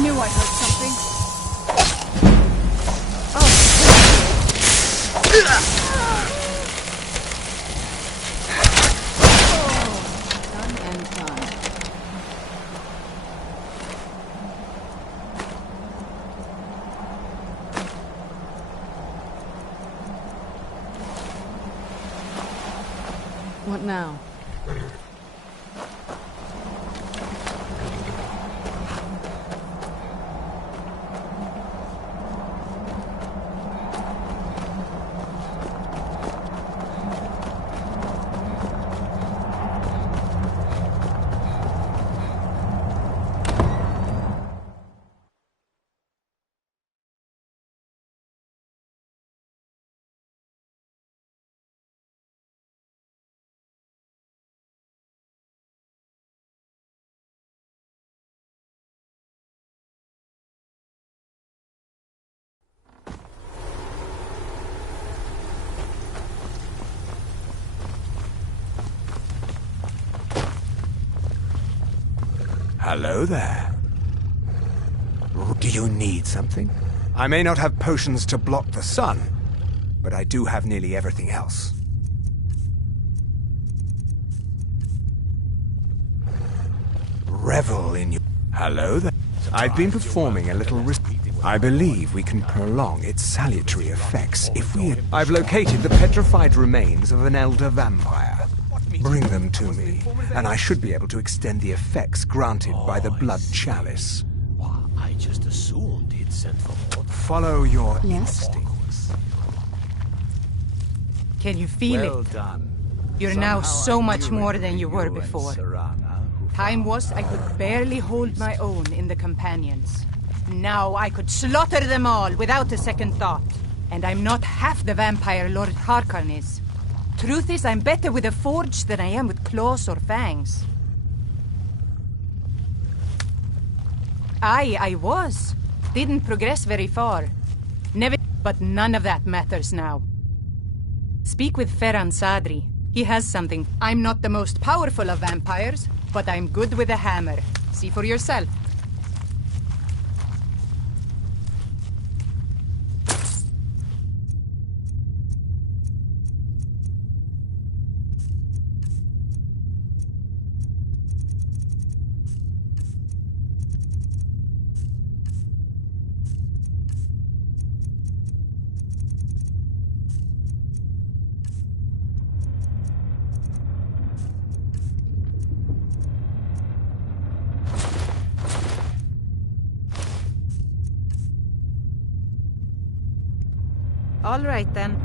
knew I heard something. Done and done. What now? Hello there. Do you need something? I may not have potions to block the sun, but I do have nearly everything else. Revel in your... Hello there. I've been performing a little I believe we can prolong its salutary effects if we... I've located the petrified remains of an elder vampire. Bring them to me, and I should be able to extend the effects granted by the blood chalice. Well, I just assumed he'd sent for more. Follow your instincts. Can you feel Well it? done. You're now so much more than you were before. Time was I could barely hold my own in the companions. Now I could slaughter them all without a second thought. And I'm not half the vampire Lord Harkon is. Truth is, I'm better with a forge than I am with claws or fangs. I was. Didn't progress very far. Never, but none of that matters now. Speak with Ferran Sadri. He has something. I'm not the most powerful of vampires, but I'm good with a hammer. See for yourself. All right, then.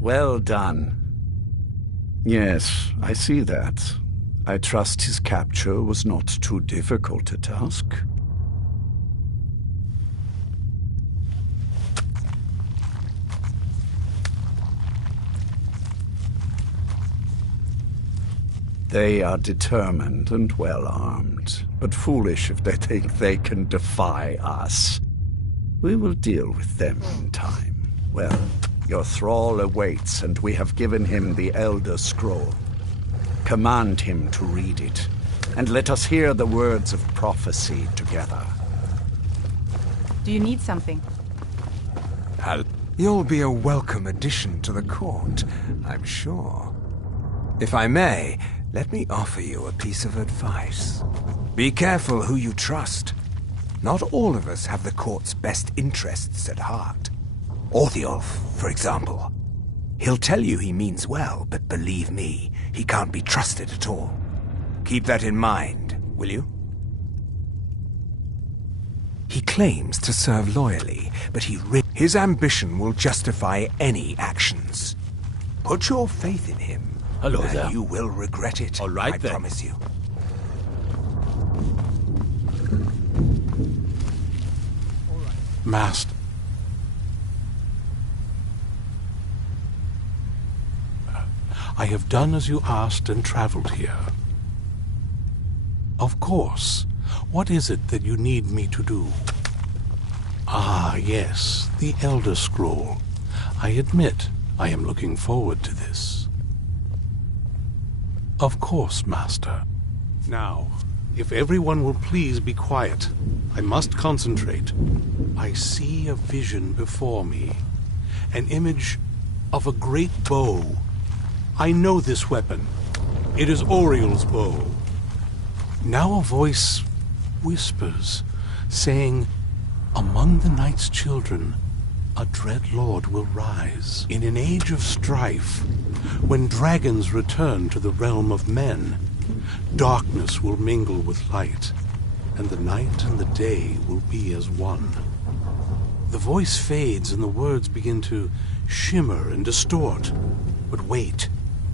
Well done. Yes, I see that. I trust his capture was not too difficult a task. They are determined and well-armed, but foolish if they think they can defy us. We will deal with them in time. Well, your thrall awaits, and we have given him the Elder Scroll. Command him to read it, and let us hear the words of prophecy together. Do you need something? You'll be a welcome addition to the court, I'm sure. If I may, let me offer you a piece of advice. Be careful who you trust. Not all of us have the court's best interests at heart. Orthiolf, for example. He'll tell you he means well, but believe me, he can't be trusted at all. Keep that in mind, will you? He claims to serve loyally, but his ambition will justify any actions. Put your faith in him. Hello and there. you will regret it, All right, I then. promise you. Master. I have done as you asked and traveled here. Of course. What is it that you need me to do? Ah, yes, the Elder Scroll. I admit, I am looking forward to this. Of course, Master. Now, If everyone will please be quiet, I must concentrate. I see a vision before me. An image of a great bow. I know this weapon. It is Oriel's bow. Now a voice whispers, saying, "Among the night's children, a dread lord will rise. In an age of strife, when dragons return to the realm of men, darkness will mingle with light, and the night and the day will be as one." The voice fades and the words begin to shimmer and distort. But wait,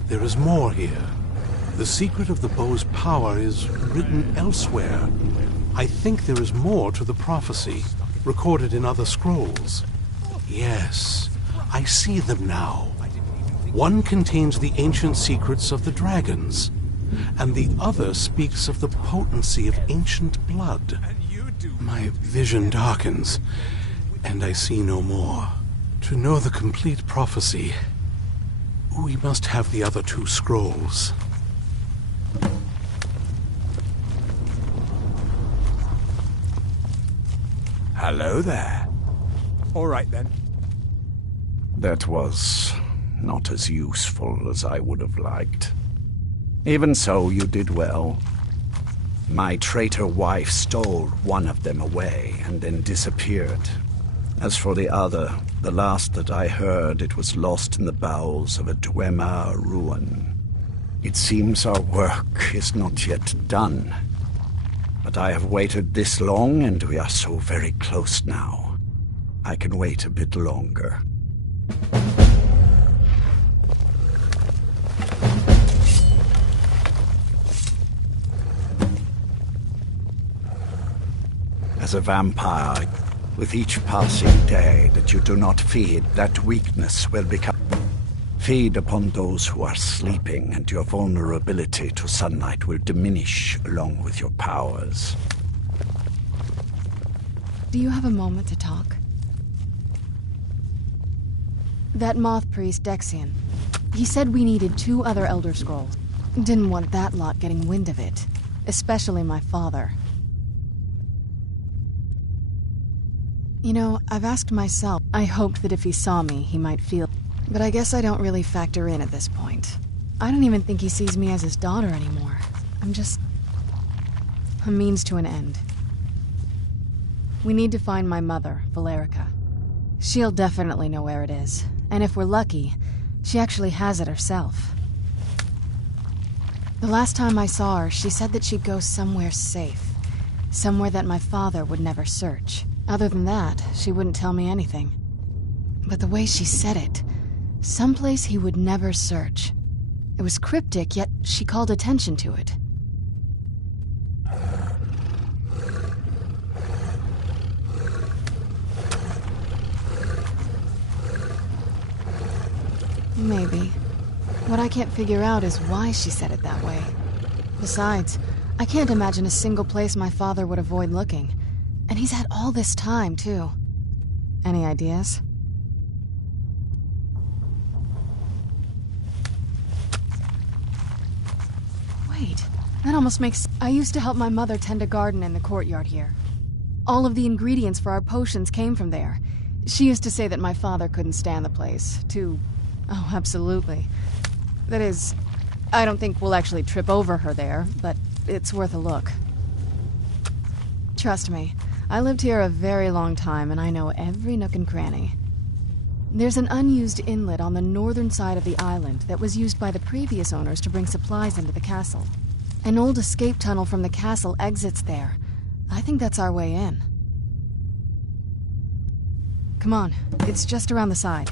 there is more here. The secret of the bow's power is written elsewhere. I think there is more to the prophecy, recorded in other scrolls. Yes, I see them now. One contains the ancient secrets of the dragons, and the other speaks of the potency of ancient blood. My vision darkens, and I see no more. To know the complete prophecy, we must have the other two scrolls. Hello there. All right, then. That was not as useful as I would have liked. Even so, you did well. My traitor wife stole one of them away and then disappeared. As for the other, the last that I heard, it was lost in the bowels of a Dwemer ruin. It seems our work is not yet done. But I have waited this long, and we are so very close now. I can wait a bit longer. As a vampire, with each passing day that you do not feed, that weakness will become... Feed upon those who are sleeping, and your vulnerability to sunlight will diminish along with your powers. Do you have a moment to talk? That moth priest, Dexian, he said we needed 2 other Elder Scrolls. Didn't want that lot getting wind of it, especially my father. You know, I've asked myself. I hoped that if he saw me, he might feel... But I guess I don't really factor in at this point. I don't even think he sees me as his daughter anymore. I'm just... a means to an end. We need to find my mother, Valerica. She'll definitely know where it is. And if we're lucky, she actually has it herself. The last time I saw her, she said that she'd go somewhere safe. Somewhere that my father would never search. Other than that, she wouldn't tell me anything. But the way she said it... someplace he would never search. It was cryptic, yet she called attention to it. Maybe. What I can't figure out is why she said it that way. Besides, I can't imagine a single place my father would avoid looking. And he's had all this time, too. Any ideas? Wait, that almost makes... I used to help my mother tend a garden in the courtyard here. All of the ingredients for our potions came from there. She used to say that my father couldn't stand the place, too... Oh, absolutely. That is, I don't think we'll actually trip over her there, but it's worth a look. Trust me, I lived here a very long time and I know every nook and cranny. There's an unused inlet on the northern side of the island that was used by the previous owners to bring supplies into the castle. An old escape tunnel from the castle exits there. I think that's our way in. Come on, it's just around the side.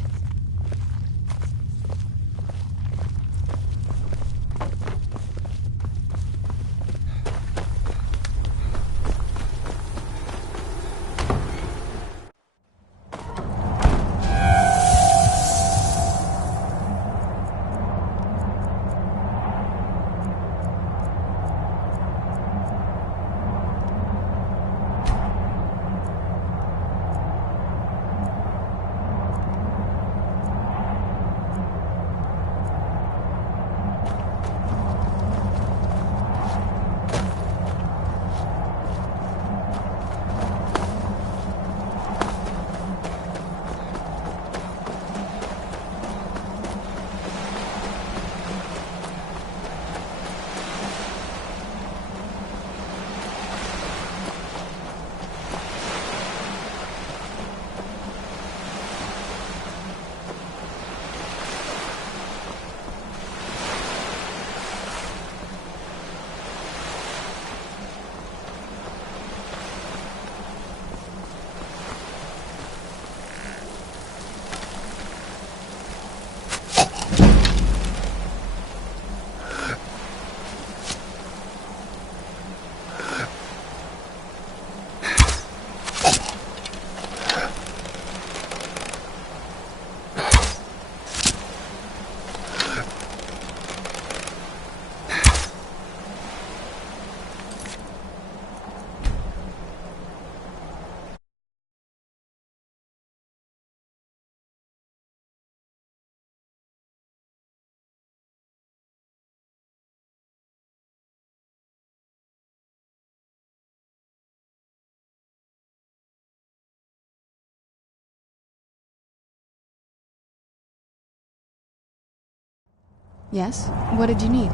Yes? What did you need?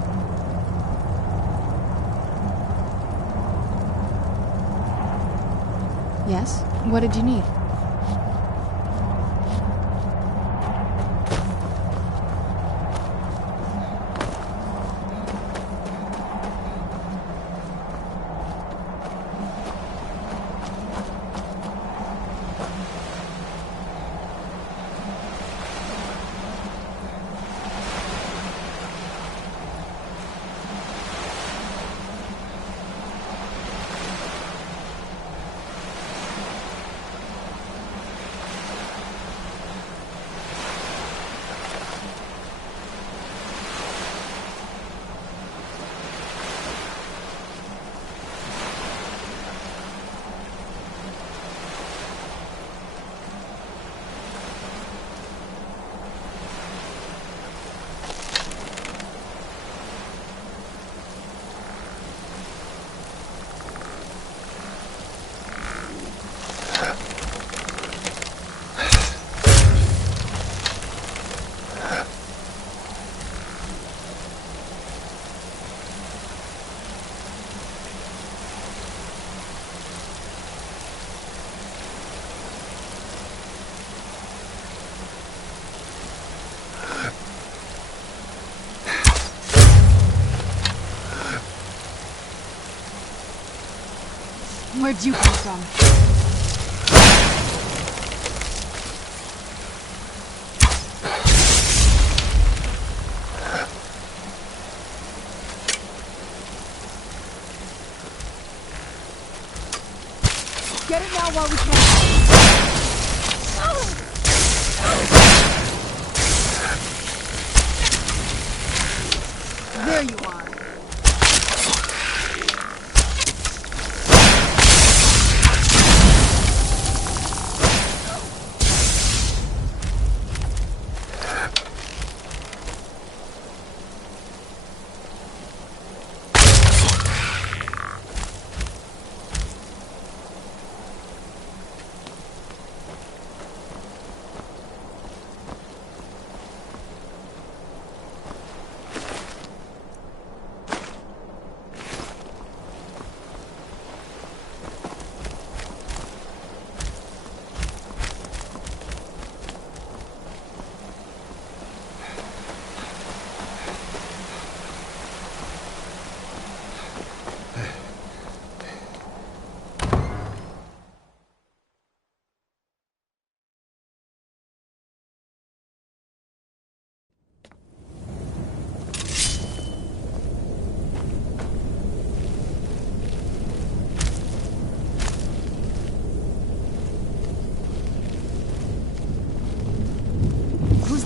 Yes? What did you need? Where'd you come from? Get it now while we can. There you are.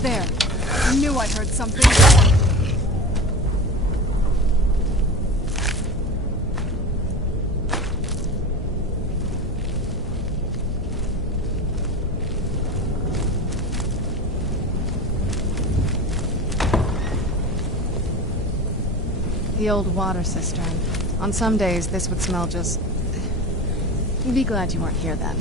There. I knew I heard something. The old water cistern. On some days, this would smell just... Be glad you weren't here then.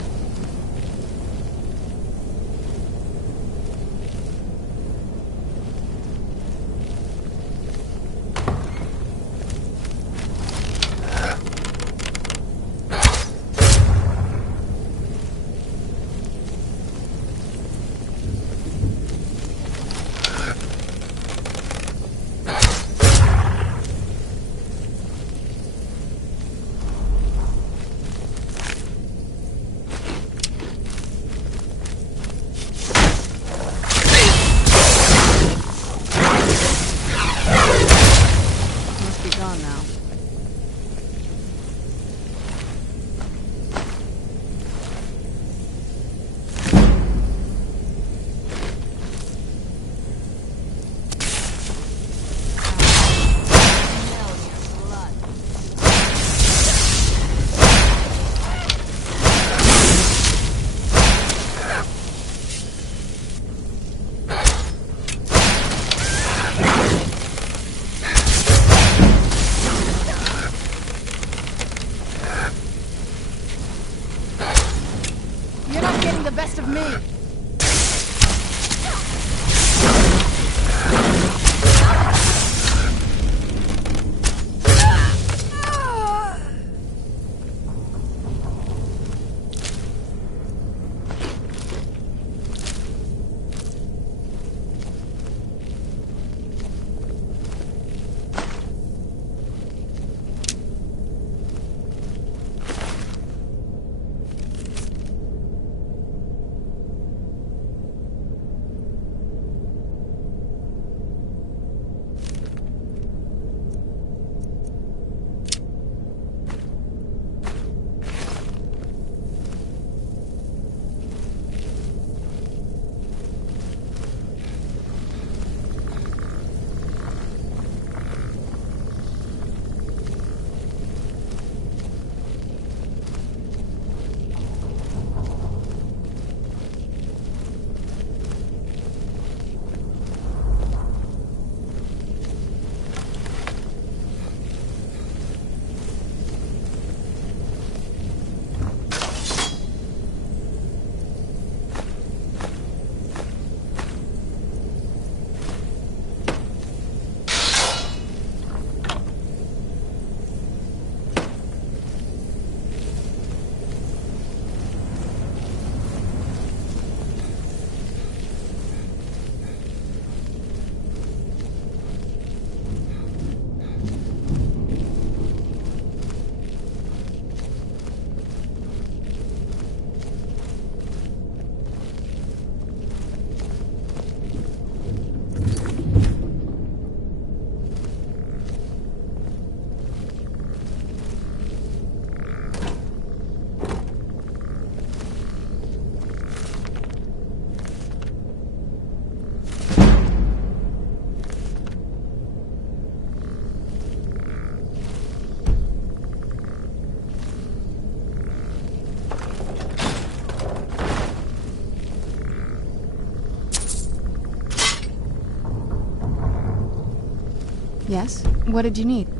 Yes? What did you need? Take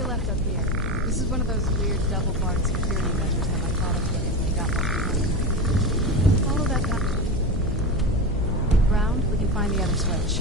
a left up here. This is one of those weird double-barred security measures that my father put in when he got my money. Follow that path. Round, we can find the other switch.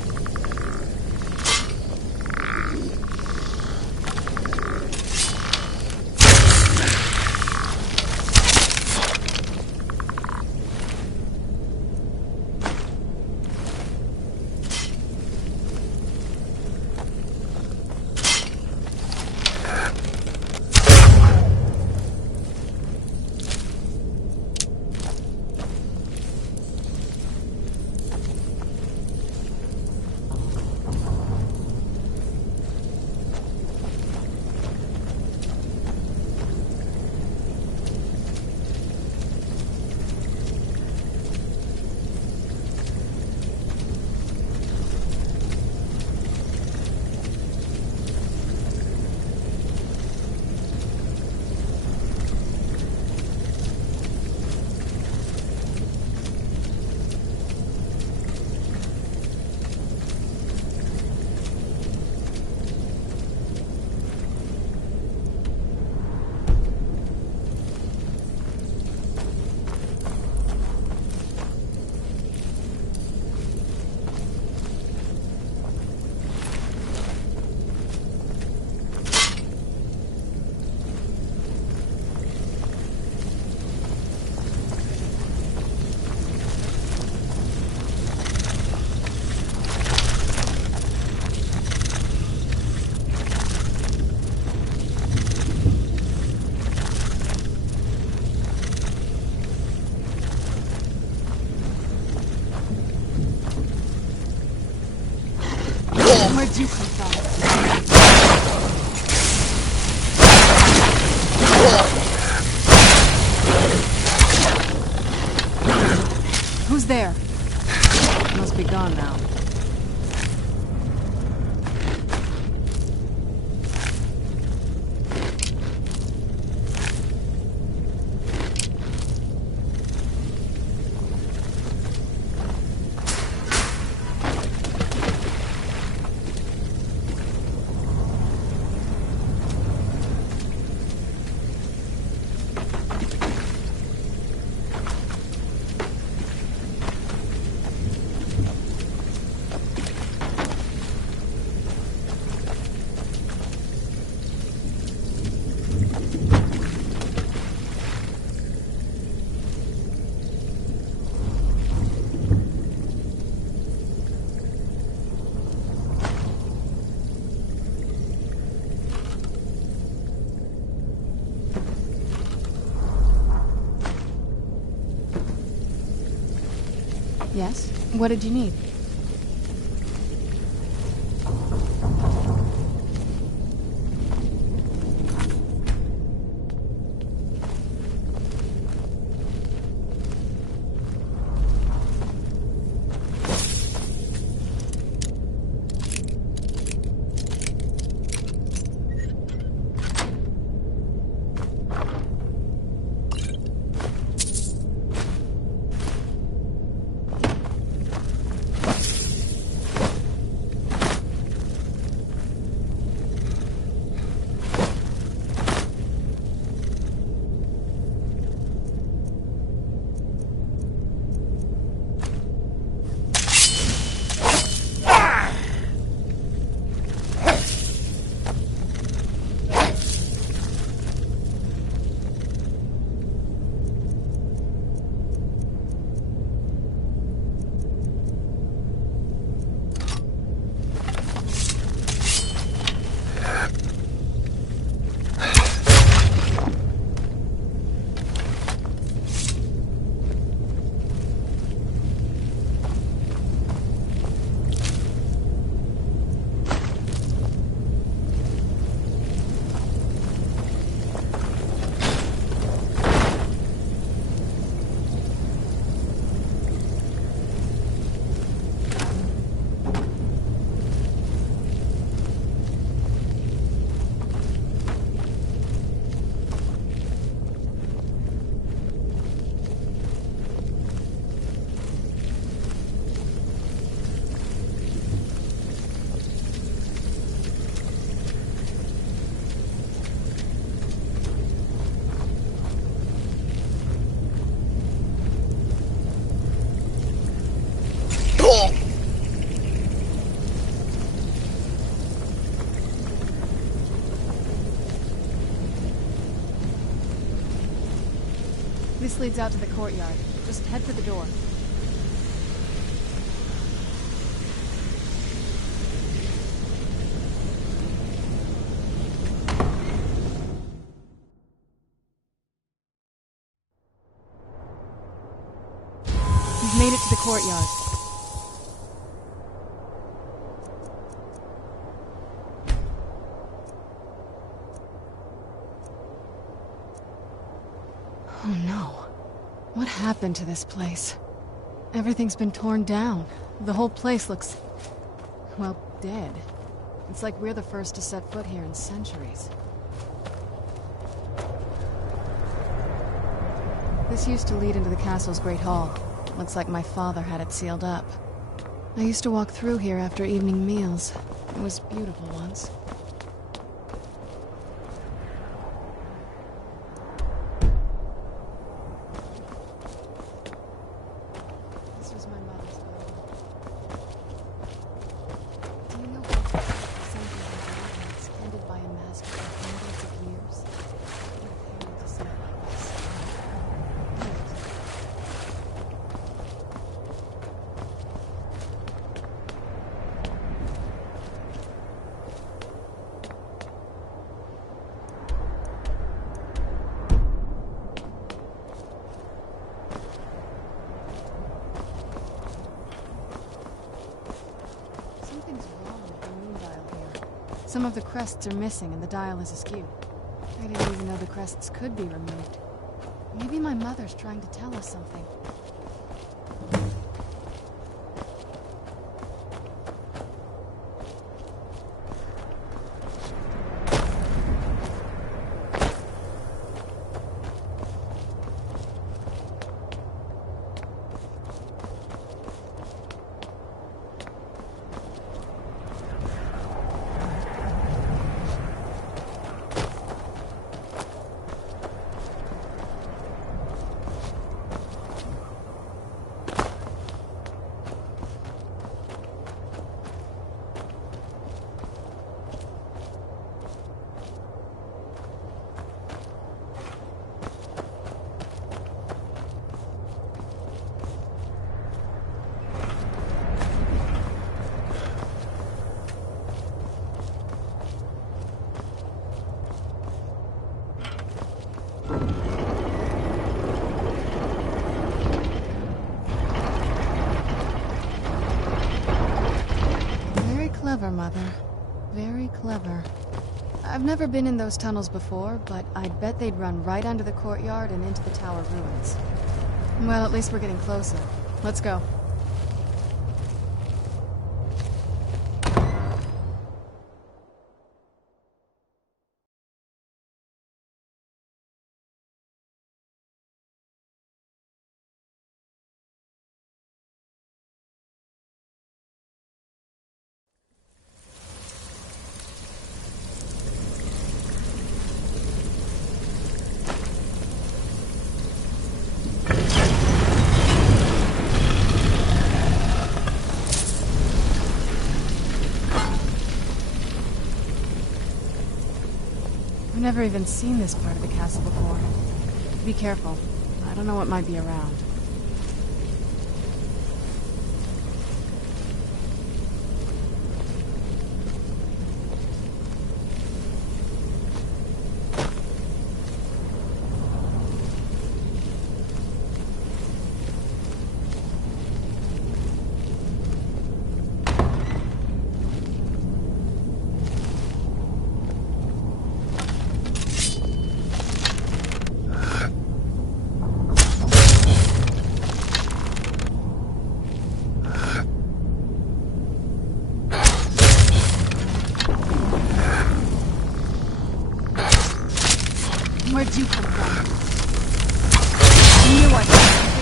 Where'd you come from? Who's there? Must be gone now. Yes? What did you need? This leads out to the courtyard. Just head for the door. You've made it to the courtyard. Oh no. What happened to this place? Everything's been torn down. The whole place looks, well, dead. It's like we're the first to set foot here in centuries. This used to lead into the castle's great hall. Looks like my father had it sealed up. I used to walk through here after evening meals. It was beautiful once. This was my mother's building. Do you know what? Something in the tended by a master for hundreds of years? What a parent to say it like this. Something's wrong with the moon dial here. Some of the crests are missing and the dial is askew. I didn't even know the crests could be removed. Maybe my mother's trying to tell us something. Clever, Mother. Very clever. I've never been in those tunnels before, but I'd bet they'd run right under the courtyard and into the tower ruins. Well, at least we're getting closer. Let's go. I've never even seen this part of the castle before. Be careful. I don't know what might be around. Where'd you come from? I knew I saw something.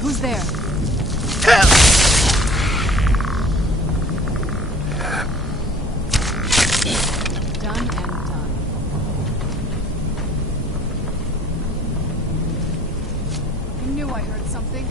Who's there? Done and done. I knew I heard something.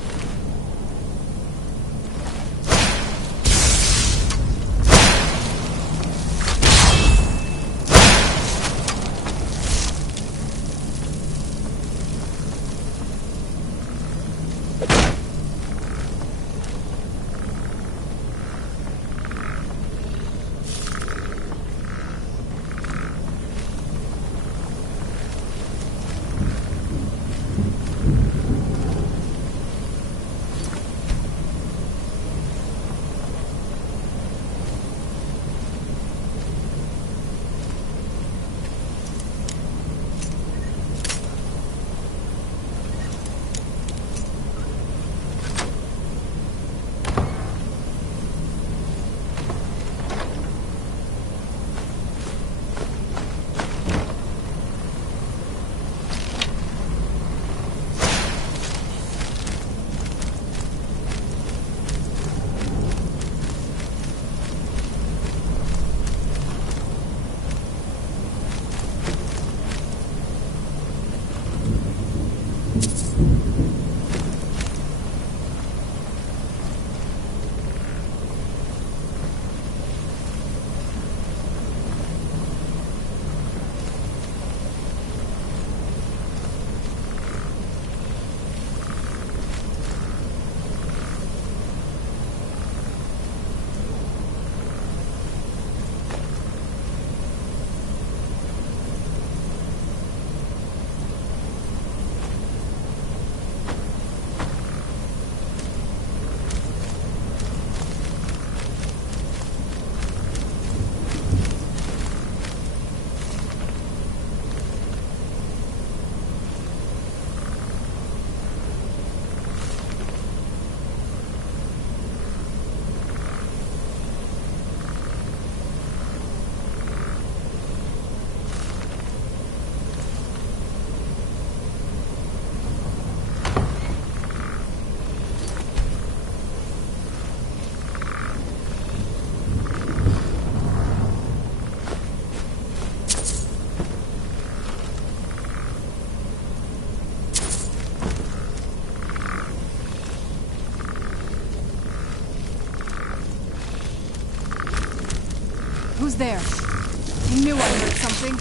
Who's there? I knew I heard something.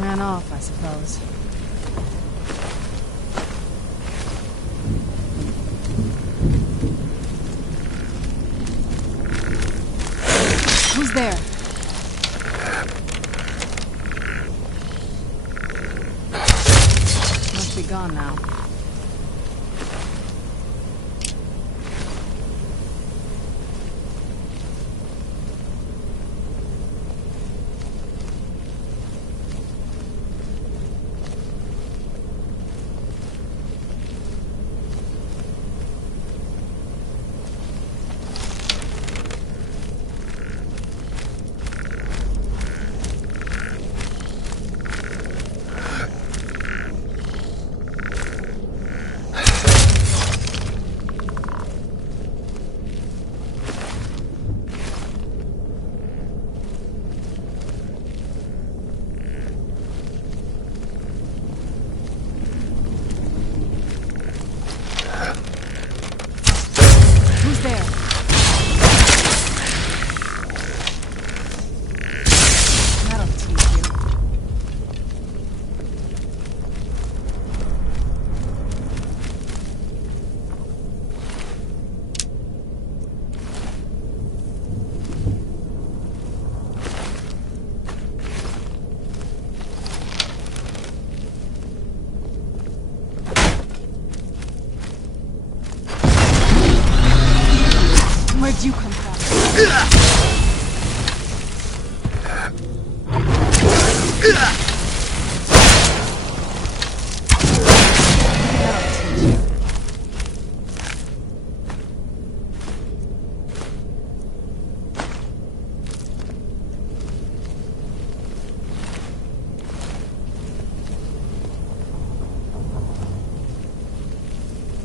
Ran off, I suppose. Who's there? Must be gone now. Where'd you come from?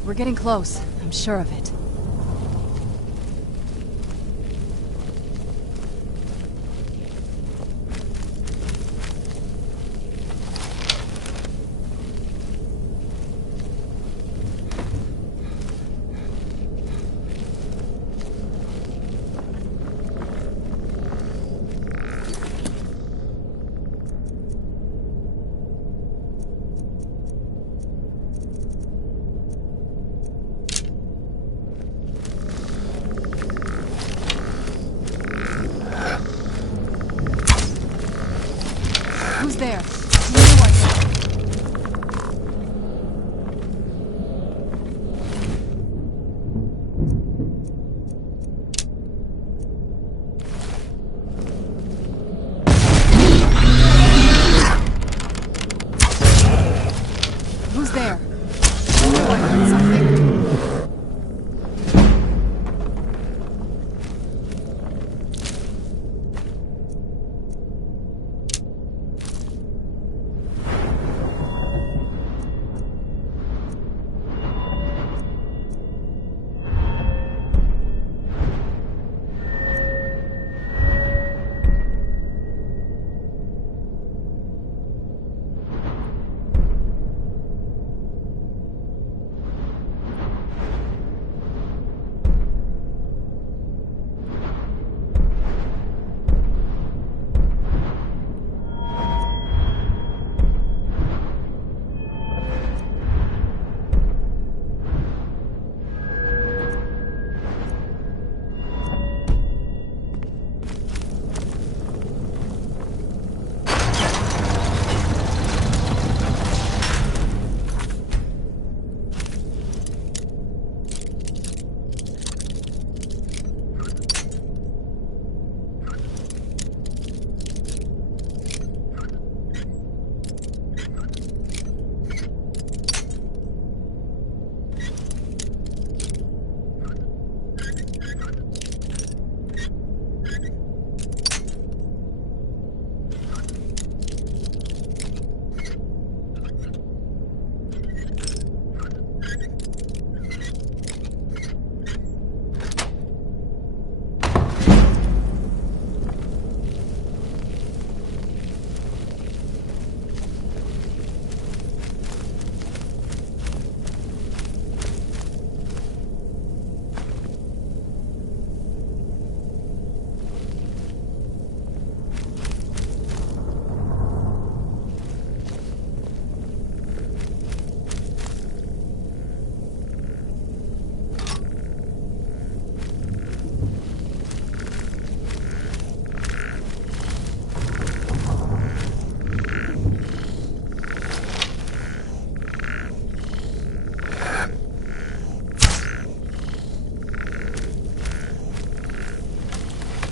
We're getting close. I'm sure of it. Who's there? Who's there? Something.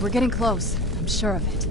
We're getting close. I'm sure of it.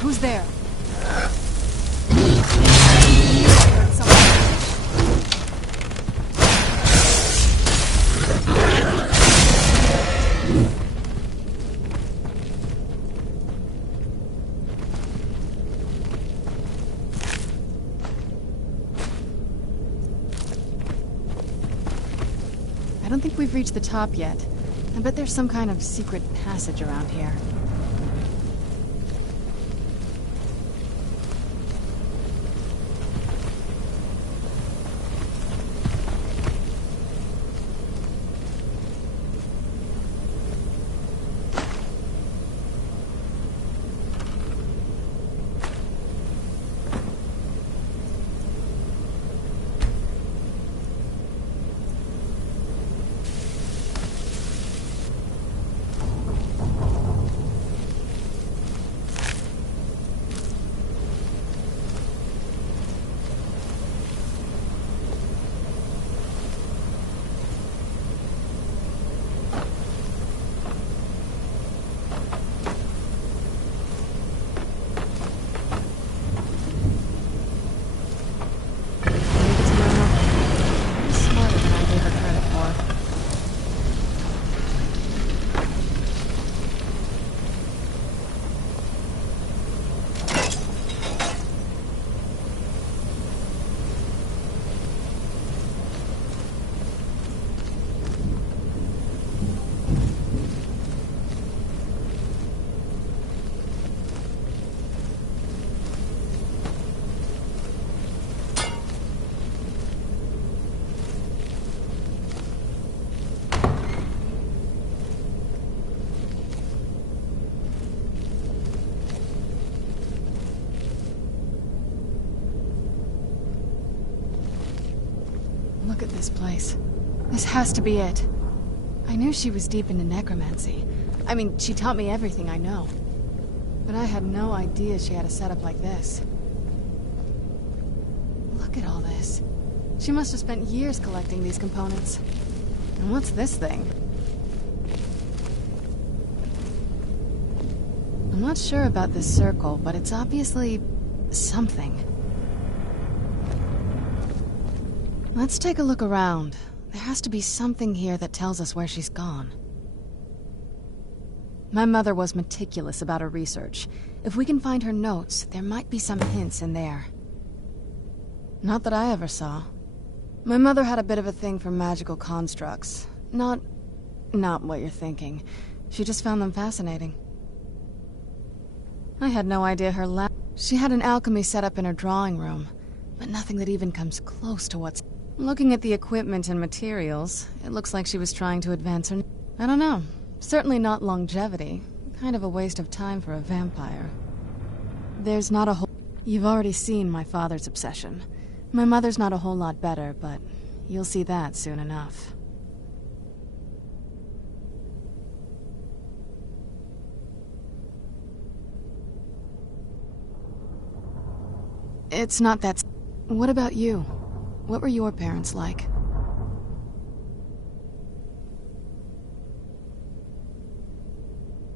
Who's there? I don't think we've reached the top yet. I bet there's some kind of secret passage around here. Smarter than I gave her credit for. Look at this place. This has to be it. I knew she was deep into necromancy. I mean, she taught me everything I know. But I had no idea she had a setup like this. Look at all this. She must have spent years collecting these components. And what's this thing? I'm not sure about this circle, but it's obviously something. Let's take a look around. There has to be something here that tells us where she's gone. My mother was meticulous about her research. If we can find her notes, there might be some hints in there. Not that I ever saw. My mother had a bit of a thing for magical constructs. Not what you're thinking. She just found them fascinating. I had no idea her lab... She had an alchemy set up in her drawing room, but nothing that even comes close to what's... Looking at the equipment and materials, it looks like she was trying to advance her... I don't know. Certainly not longevity. Kind of a waste of time for a vampire. There's not a whole... You've already seen my father's obsession. My mother's not a whole lot better, but you'll see that soon enough. It's not that... What about you? What were your parents like?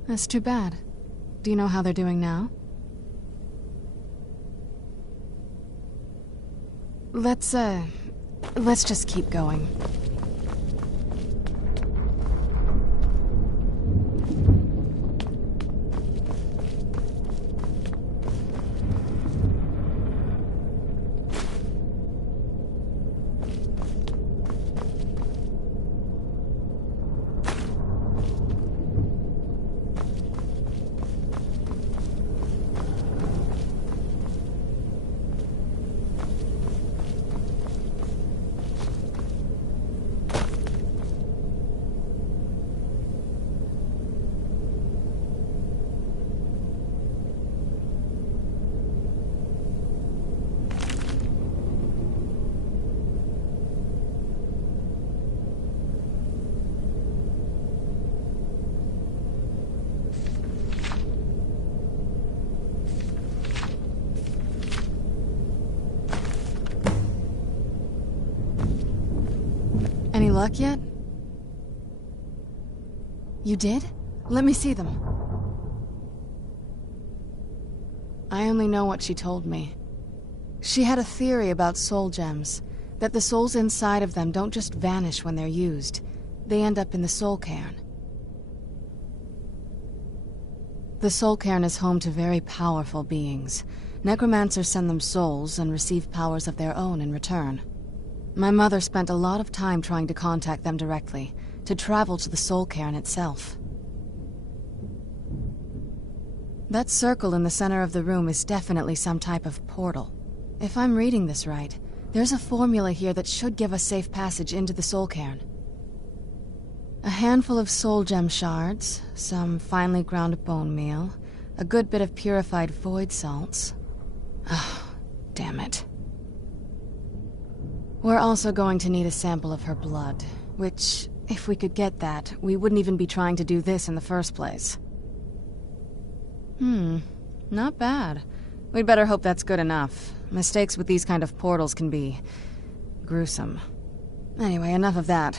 That's too bad. Do you know how they're doing now? Let's just keep going. luck yet? You did? Let me see them. I only know what she told me. She had a theory about soul gems, that the souls inside of them don't just vanish when they're used. They end up in the soul cairn. The soul cairn is home to very powerful beings. Necromancers send them souls and receive powers of their own in return. My mother spent a lot of time trying to contact them directly, to travel to the soul cairn itself. That circle in the center of the room is definitely some type of portal. If I'm reading this right, there's a formula here that should give us safe passage into the soul cairn. A handful of soul gem shards, some finely ground bone meal, a good bit of purified void salts. Oh, damn it. We're also going to need a sample of her blood, which, if we could get that, we wouldn't even be trying to do this in the first place. Not bad. We'd better hope that's good enough. Mistakes with these kind of portals can be gruesome. Anyway, enough of that.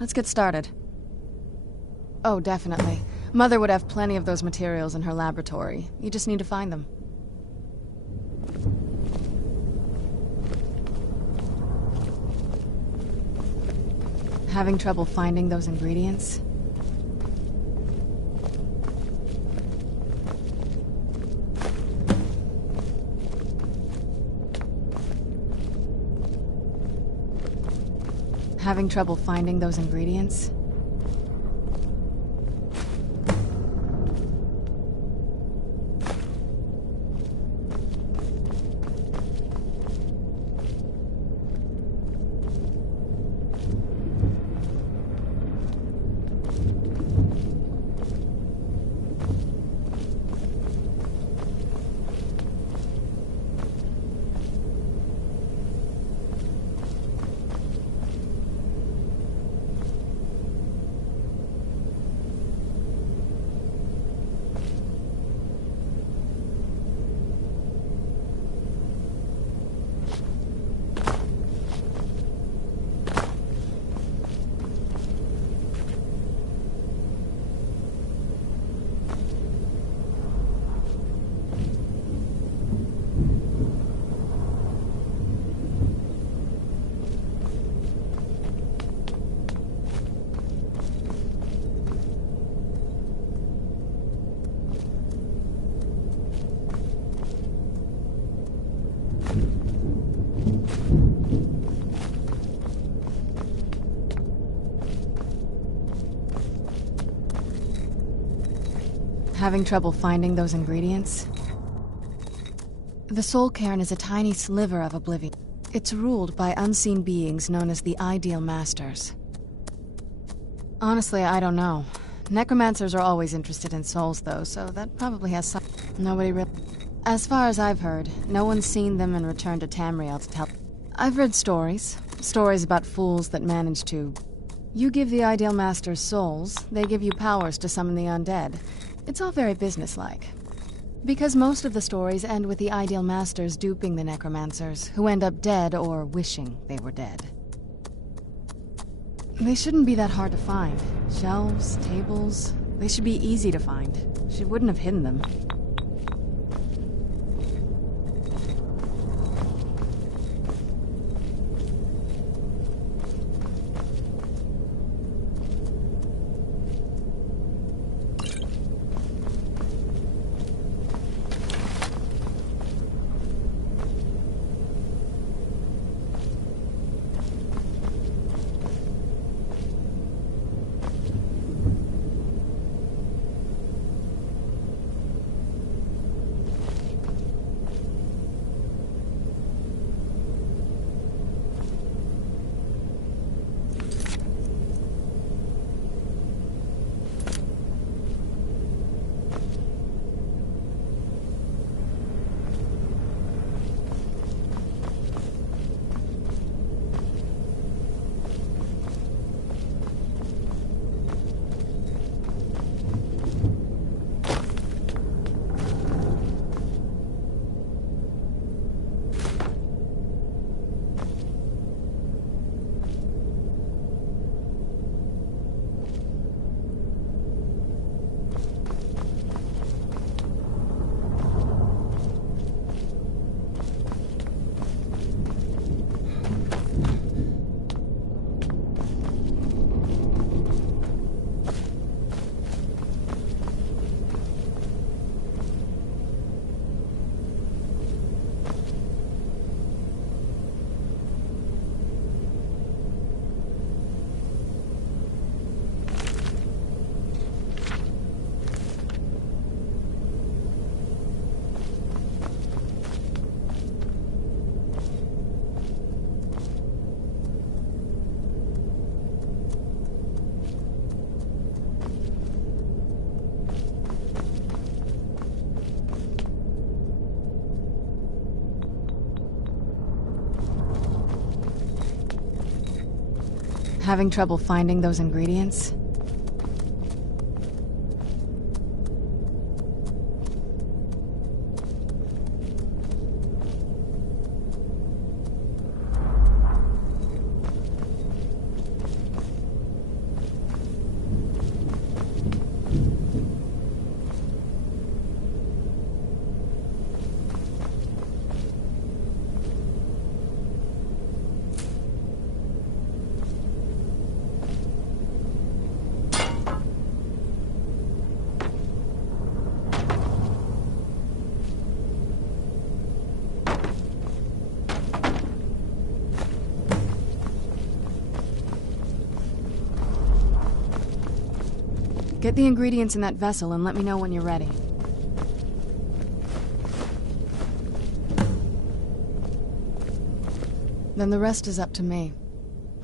Let's get started. Oh, definitely. Mother would have plenty of those materials in her laboratory. You just need to find them. Having trouble finding those ingredients? Having trouble finding those ingredients? Having trouble finding those ingredients? The soul cairn is a tiny sliver of oblivion. It's ruled by unseen beings known as the Ideal Masters. Honestly, I don't know. Necromancers are always interested in souls, though, so that probably has some... Nobody really... As far as I've heard, no one's seen them and returned to Tamriel to tell... I've read stories. Stories about fools that manage to... You give the Ideal Masters souls, they give you powers to summon the undead. It's all very businesslike. Because most of the stories end with the Ideal Masters duping the Necromancers, who end up dead or wishing they were dead. They shouldn't be that hard to find. Shelves, tables, they should be easy to find. She wouldn't have hidden them. Having trouble finding those ingredients? Get the ingredients in that vessel and let me know when you're ready. Then the rest is up to me.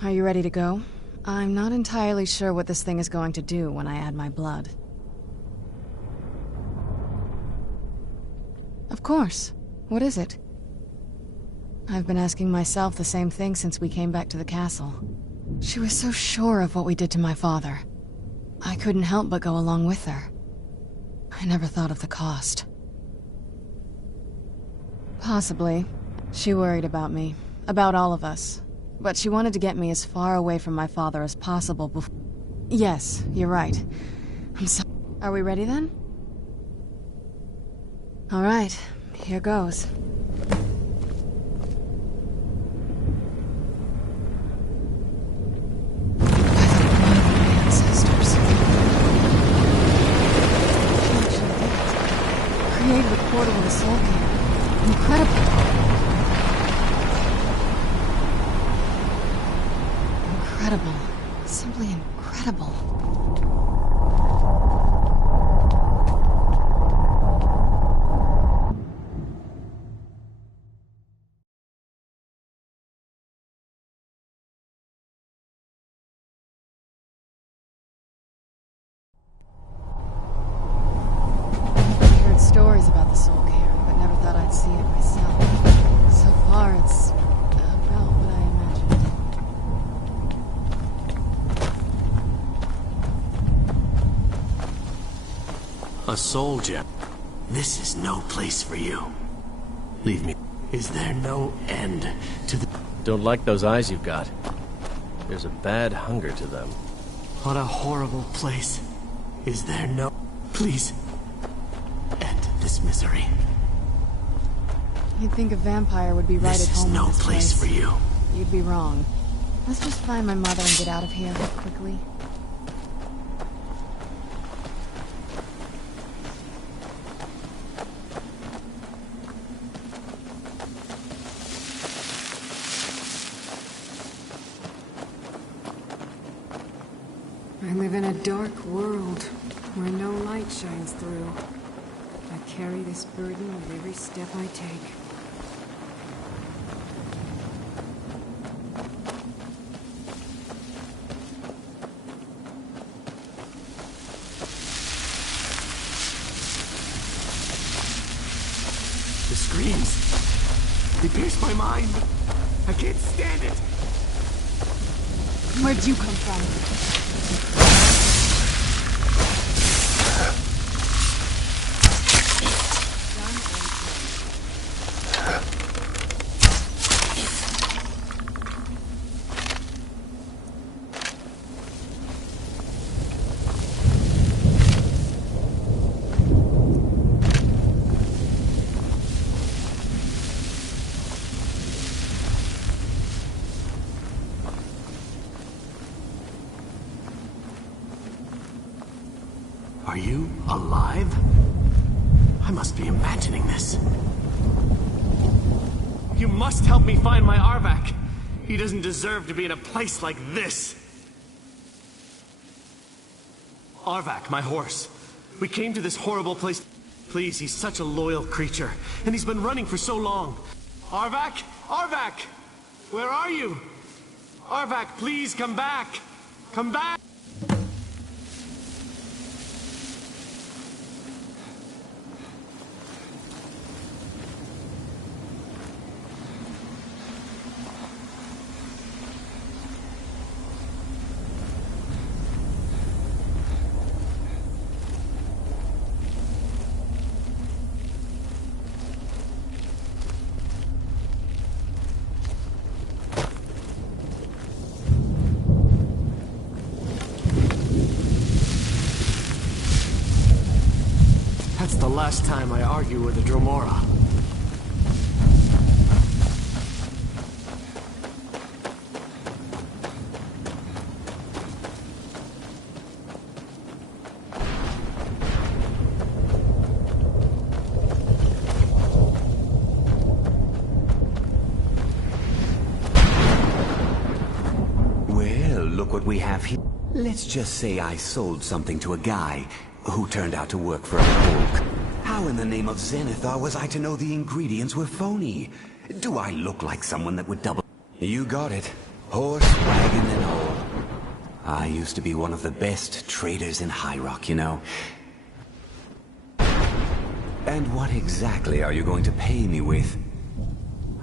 Are you ready to go? I'm not entirely sure what this thing is going to do when I add my blood. Of course. What is it? I've been asking myself the same thing since we came back to the castle. She was so sure of what we did to my father. I couldn't help but go along with her. I never thought of the cost. Possibly. She worried about me. About all of us. But she wanted to get me as far away from my father as possible before... Yes, you're right. I'm so... Are we ready then? All right, here goes. Created a portal in the Soul Camp. Incredible. Incredible. Simply incredible. Stories about the Soul Cairn, but never thought I'd see it myself. So far, it's about what I imagined. A soul gem. This is no place for you. Leave me. Is there no end to the... Don't like those eyes you've got. There's a bad hunger to them. What a horrible place. Is there no... Please. End this misery. You'd think a vampire would be right at home in this place. This is no place for you. You'd be wrong. Let's just find my mother and get out of here quickly. I live in a dark world where no light shines through. I carry this burden with every step I take. The screams. They pierce my mind. I can't stand it. Where'd you come from? Are you alive? I must be imagining this. You must help me find my Arvak. He doesn't deserve to be in a place like this. Arvak, my horse. We came to this horrible place. Please, he's such a loyal creature, and he's been running for so long. Arvak? Arvak! Where are you? Arvak, please come back! Come back! the last time I argue with a Dromora. Well, look what we have here. Let's just say I sold something to a guy who turned out to work for a folk. How in the name of Zenithar was I to know the ingredients were phony? Do I look like someone that would double... You got it. Horse, wagon, and all. I used to be one of the best traders in High Rock, you know. And what exactly are you going to pay me with?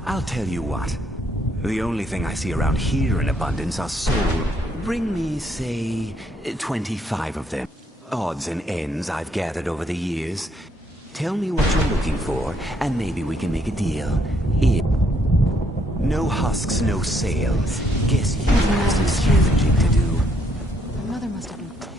I'll tell you what. The only thing I see around here in abundance are soul. Bring me, say, 25 of them. Odds and ends I've gathered over the years. Tell me what you're looking for, and maybe we can make a deal. No husks, no sales. Guess you have some scavenging to do. My mother must have been terrified.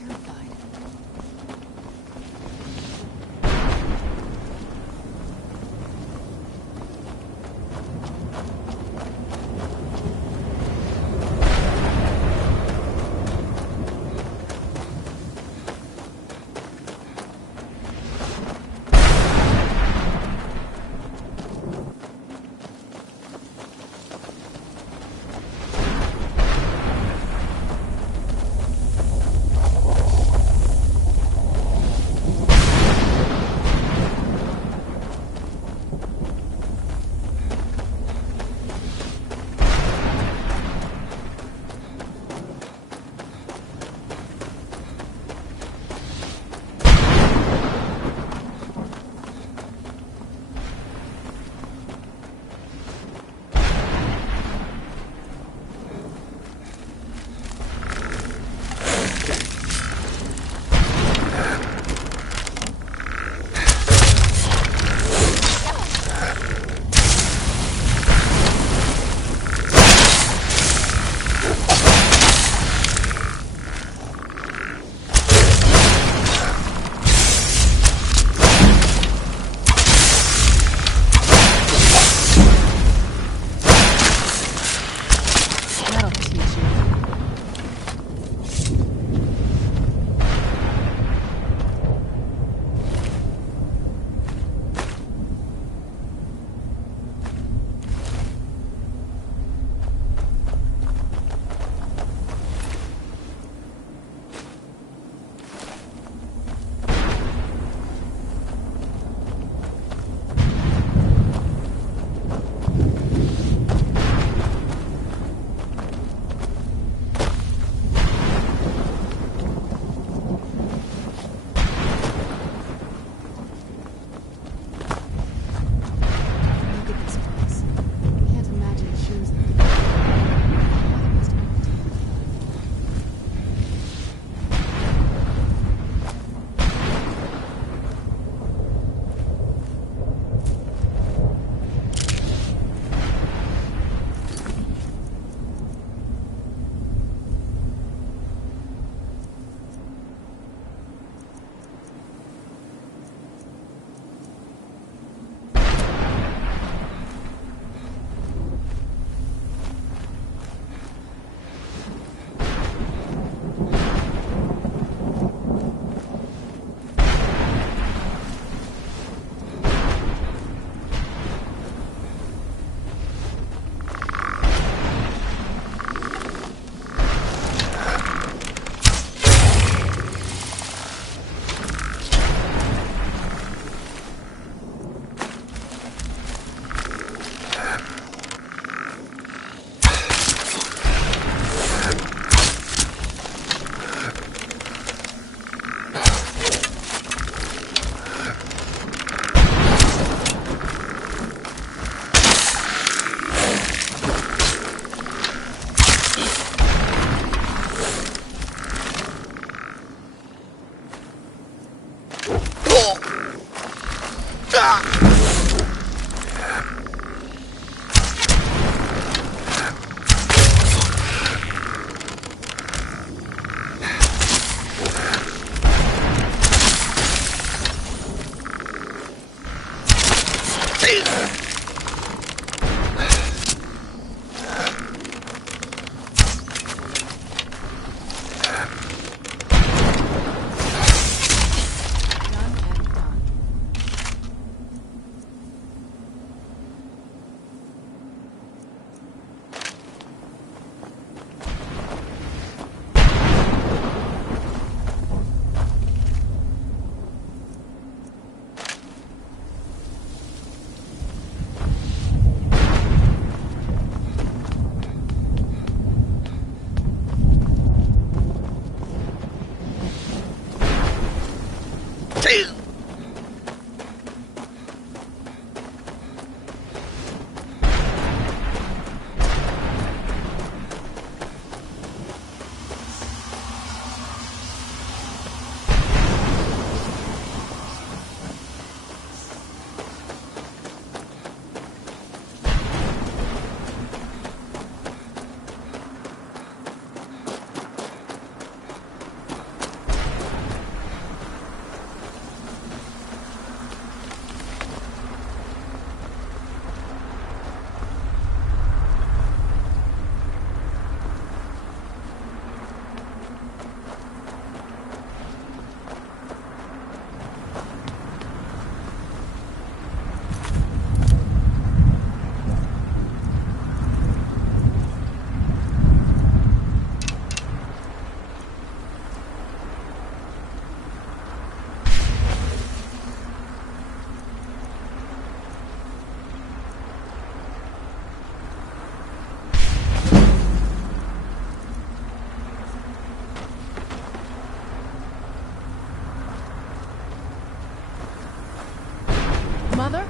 Mother?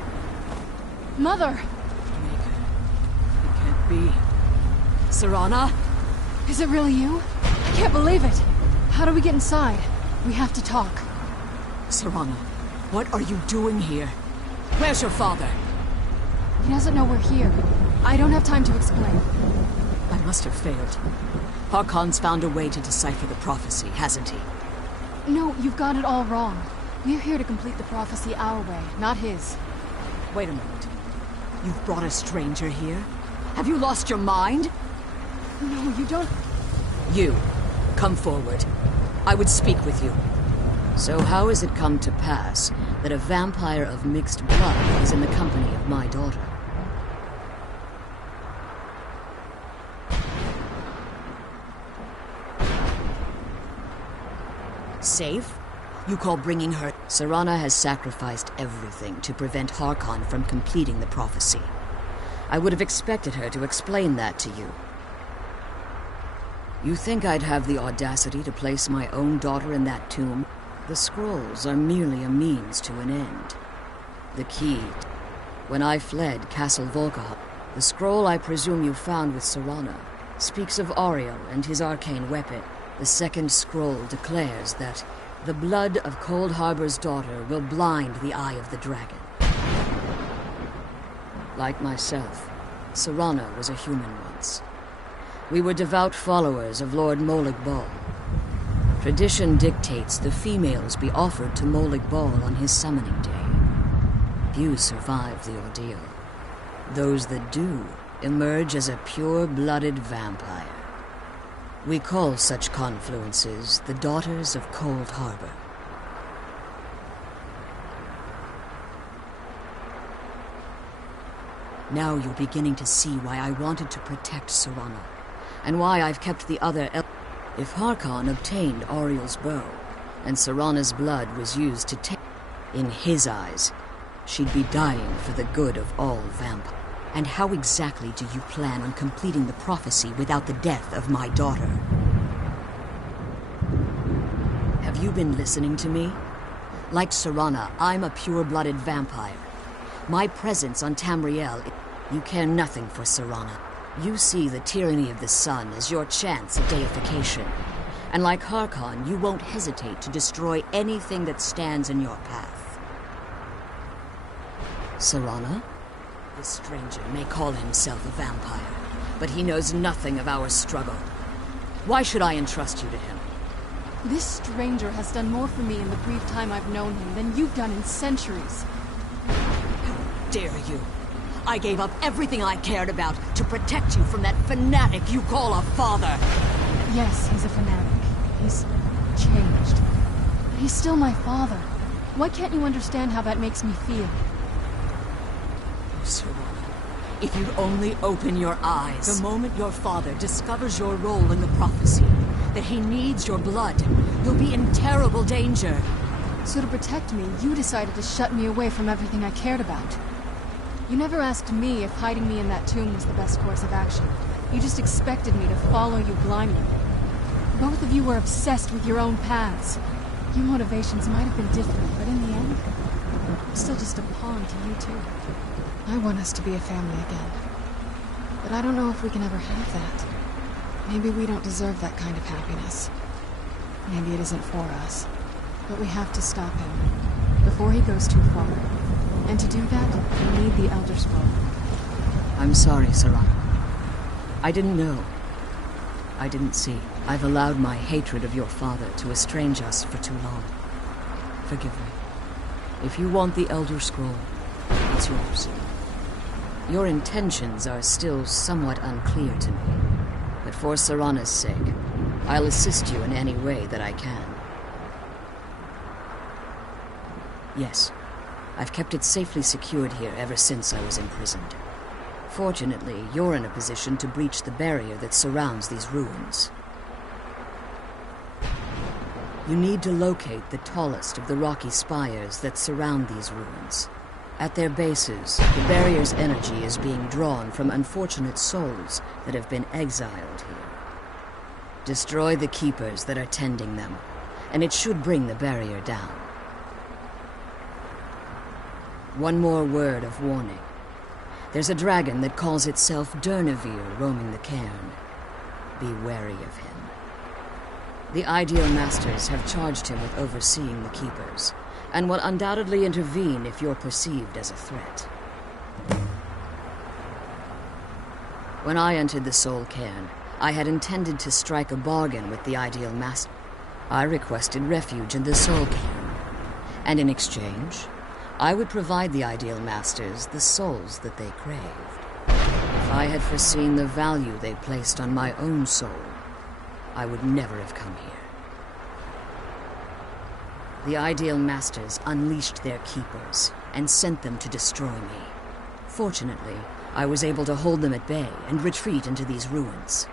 Mother! It can't be. Serana? Is it really you? I can't believe it! How do we get inside? We have to talk. Serana, what are you doing here? Where's your father? He doesn't know we're here. I don't have time to explain. I must have failed. Harkon's found a way to decipher the prophecy, hasn't he? No, you've got it all wrong. We're here to complete the prophecy our way, not his. Wait a moment. You've brought a stranger here? Have you lost your mind? No, you don't... You, come forward. I would speak with you. So how has it come to pass that a vampire of mixed blood is in the company of my daughter? Safe? You call bringing her... Serana has sacrificed everything to prevent Harkon from completing the prophecy. I would have expected her to explain that to you. You think I'd have the audacity to place my own daughter in that tomb? The scrolls are merely a means to an end. The key... When I fled Castle Volkahar, the scroll I presume you found with Serana speaks of Ariel and his arcane weapon. The second scroll declares that the blood of Cold Harbor's daughter will blind the eye of the dragon. Like myself, Serana was a human once. We were devout followers of Lord Molag Bal. Tradition dictates the females be offered to Molag Bal on his summoning day. Few survive the ordeal. Those that do emerge as a pure-blooded vampire. We call such confluences the Daughters of Cold Harbor. Now you're beginning to see why I wanted to protect Serana, and why I've kept the other If Harkon obtained Ariel's bow, and Serana's blood was used to take... In his eyes, she'd be dying for the good of all vampires. And how exactly do you plan on completing the prophecy without the death of my daughter? Have you been listening to me? Like Serana, I'm a pure-blooded vampire. My presence on Tamriel... You care nothing for Serana. You see the tyranny of the sun as your chance at deification. And like Harkon, you won't hesitate to destroy anything that stands in your path. Serana? This stranger may call himself a vampire, but he knows nothing of our struggle. Why should I entrust you to him? This stranger has done more for me in the brief time I've known him than you've done in centuries. How dare you! I gave up everything I cared about to protect you from that fanatic you call a father! Yes, he's a fanatic. He's changed. But he's still my father. Why can't you understand how that makes me feel? Serana, if you'd only open your eyes. The moment your father discovers your role in the prophecy, that he needs your blood, you'll be in terrible danger. So to protect me, you decided to shut me away from everything I cared about. You never asked me if hiding me in that tomb was the best course of action. You just expected me to follow you blindly. Both of you were obsessed with your own paths. Your motivations might have been different, but in the end, I'm still just a pawn to you two. I want us to be a family again. But I don't know if we can ever have that. Maybe we don't deserve that kind of happiness. Maybe it isn't for us. But we have to stop him, before he goes too far. And to do that, we need the Elder Scroll. I'm sorry, Serana. I didn't know. I didn't see. I've allowed my hatred of your father to estrange us for too long. Forgive me. If you want the Elder Scroll, it's yours. Your intentions are still somewhat unclear to me, but for Serana's sake, I'll assist you in any way that I can. Yes, I've kept it safely secured here ever since I was imprisoned. Fortunately, you're in a position to breach the barrier that surrounds these ruins. You need to locate the tallest of the rocky spires that surround these ruins. At their bases, the barrier's energy is being drawn from unfortunate souls that have been exiled here. Destroy the keepers that are tending them, and it should bring the barrier down. One more word of warning. There's a dragon that calls itself Durnevere roaming the cairn. Be wary of him. The Ideal Masters have charged him with overseeing the Keepers, and will undoubtedly intervene if you're perceived as a threat. When I entered the Soul Cairn, I had intended to strike a bargain with the Ideal Master. I requested refuge in the Soul Cairn, and in exchange, I would provide the Ideal Masters the souls that they craved. If I had foreseen the value they placed on my own soul, I would never have come here. The Ideal Masters unleashed their Keepers and sent them to destroy me. Fortunately, I was able to hold them at bay and retreat into these ruins.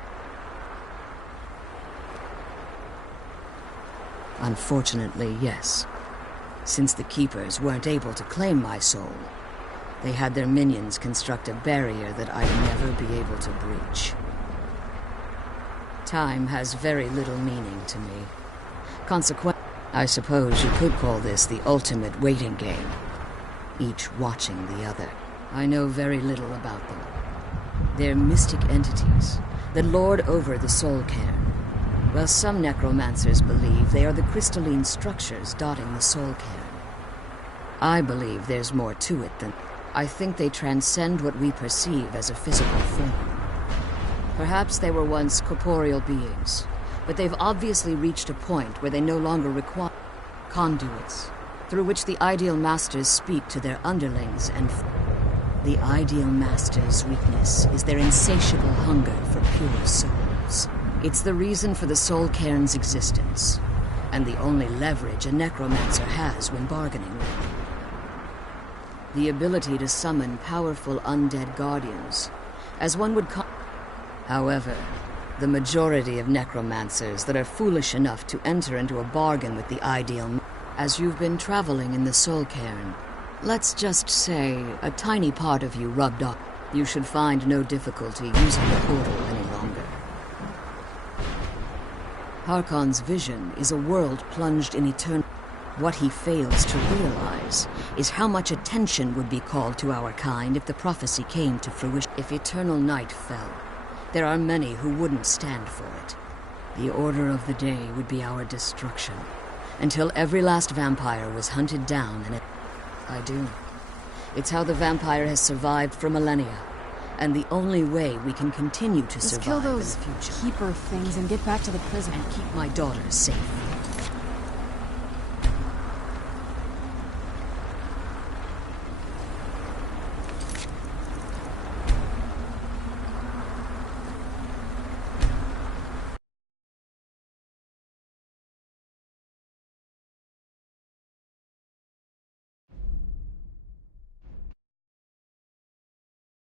Unfortunately, yes. Since the Keepers weren't able to claim my soul, they had their minions construct a barrier that I'd never be able to breach. Time has very little meaning to me. Consequently, I suppose you could call this the ultimate waiting game, each watching the other. I know very little about them. They're mystic entities that lord over the Soul Cairn. Well, some necromancers believe they are the crystalline structures dotting the Soul Cairn. I believe there's more to it than... I think they transcend what we perceive as a physical form. Perhaps they were once corporeal beings, but they've obviously reached a point where they no longer require conduits, through which the Ideal Masters speak to their underlings and... The Ideal Masters' weakness is their insatiable hunger for pure souls. It's the reason for the Soul Cairn's existence, and the only leverage a necromancer has when bargaining with them. The ability to summon powerful undead guardians, as one would call... However, the majority of necromancers that are foolish enough to enter into a bargain with the Ideal... As you've been traveling in the Soul Cairn, let's just say a tiny part of you rubbed off. You should find no difficulty using the portal any longer. Harkon's vision is a world plunged in eternity. What he fails to realize is how much attention would be called to our kind if the prophecy came to fruition. If eternal night fell, there are many who wouldn't stand for it. The order of the day would be our destruction, until every last vampire was hunted down and... I do. It's how the vampire has survived for millennia, and the only way we can continue to survive kill those in the future. Keeper things and get back to the prison. And keep my daughter safe.